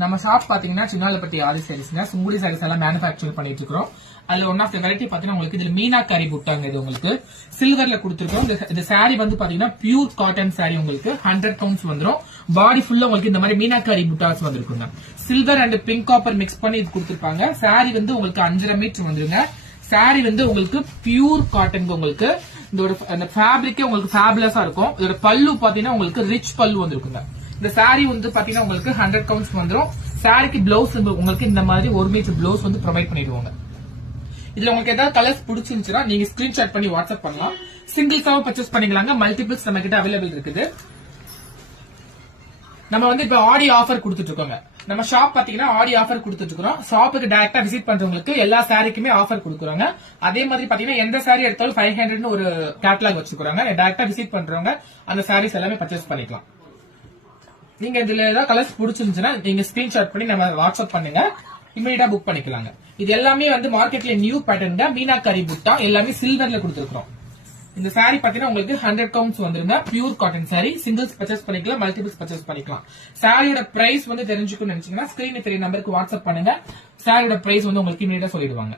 நம்ம ஷாப் பாத்தீங்கன்னா சின்னாலப்பட்டி ஆரி சாரீஸ்ங்க. சுங்குடி சாரீஸ் எல்லாம் மேனுஃபேக்சர் பண்ணிட்டு இருக்கோம். அதுல ஒன் ஆஃப் த வெரைட்டி பாத்தீங்கன்னா உங்களுக்கு இதுல மீனாக்காரி புட்டாங்க. இது உங்களுக்கு சில்வர்ல கொடுத்துருக்கோம். இந்த சாரி வந்து பாத்தீங்கன்னா பியூர் காட்டன் சாரி. உங்களுக்கு 100 கவுண்ட்ஸ் வந்துரும். பாடி ஃபுல்லா உங்களுக்கு இந்த மாதிரி மீனாக்காரி புட்டாஸ் வந்திருக்குங்க. Silver and pink copper mix பண்ணி இது கொடுத்துருப்பாங்க. சாரி வந்து உங்களுக்கு 5.5 மீட்டர் வந்துருங்க. சாரி வந்து உங்களுக்கு பியூர் காட்டன். உங்களுக்கு இந்த ஃபேப்ரிக்கே உங்களுக்கு ஃபேபுலஸா இருக்கும். இதோட பல்லு பாத்தீங்கன்னா உங்களுக்கு ரிச் பல்லு வந்திருக்குங்க. இந்த சாரி வந்து பாத்தீங்கன்னா உங்களுக்கு 100 கவுண்ட்ஸ் வந்துரும். சாரிக்கு பிளவுஸ் உங்களுக்கு இந்த மாதிரி 1 மீட்டர் பிளவுஸ் வந்து ப்ரொவைட் பண்ணிடுவாங்க. இதுல உங்களுக்கு ஏதாவது கலர்ஸ் பிடிச்சிருந்துச்சுன்னா நீங்க ஸ்கிரீன்ஷாட் பண்ணி வாட்ஸ்அப் பண்ணலாம். சிங்கிள்ஸாவும் பர்ச்சேஸ் பண்ணிக்கலாங்க. மல்டிபிள்ஸ் நம்ம கிட்ட அவைலபிள் இருக்குது. நம்ம வந்து இப்ப ஆடி ஆஃபர் கொடுத்துட்டு இருக்கோங்க. நம்ம ஷாப் பாத்தீங்கன்னா ஆடி ஆஃபர் கொடுத்துட்டு இருக்கோம். ஷாப்புக்கு டைரக்டா விசிட் பண்றவங்களுக்கு எல்லா சாரிக்குமே ஆஃபர் கொடுக்குறாங்க. அதே மாதிரி பாத்தீங்கன்னா எந்த சாரி எடுத்தாலும் 500 ஒரு கேட்டலாக் வச்சிருக்காங்க. டைரக்டா விசிட் பண்றவங்க அந்த சாரீஸ் எல்லாமே பர்ச்சேஸ் பண்ணிக்கலாம். நீங்க இதுல ஏதாவது கலர்ஸ் பிடிச்சிருந்துச்சுன்னா நீங்க ஸ்கிரீன்ஷாட் பண்ணி நம்ம வாட்ஸ்அப் பண்ணுங்க. இமீடியட்டா புக் பண்ணிக்கலாங்க. இது எல்லாமே வந்து மார்க்கெட்ல நியூ பேட்டர்ன் தான். மீனாக்காரி புட்டா எல்லாமே சில்வர்ல கொடுத்துருக்கோம். இந்த சாரி பாத்தீங்கன்னா உங்களுக்கு 100 கவுண்ட்ஸ் வந்துருங்க. Pure cotton sorry. Singles purchase பண்ணிக்கலாம், மல்டிபிள்ஸ் பர்ச்சேஸ் பண்ணிக்கலாம். சாரியோட பிரைஸ் வந்து தெரிஞ்சுக்கணும்னு நினைச்சீங்கன்னா ஸ்கிரீன் தெரிய நம்பருக்கு வாட்ஸ்அப் பண்ணுங்க. சாரியோட பிரைஸ் வந்து உங்களுக்கு இமீடியட்டா சொல்லிடுவாங்க.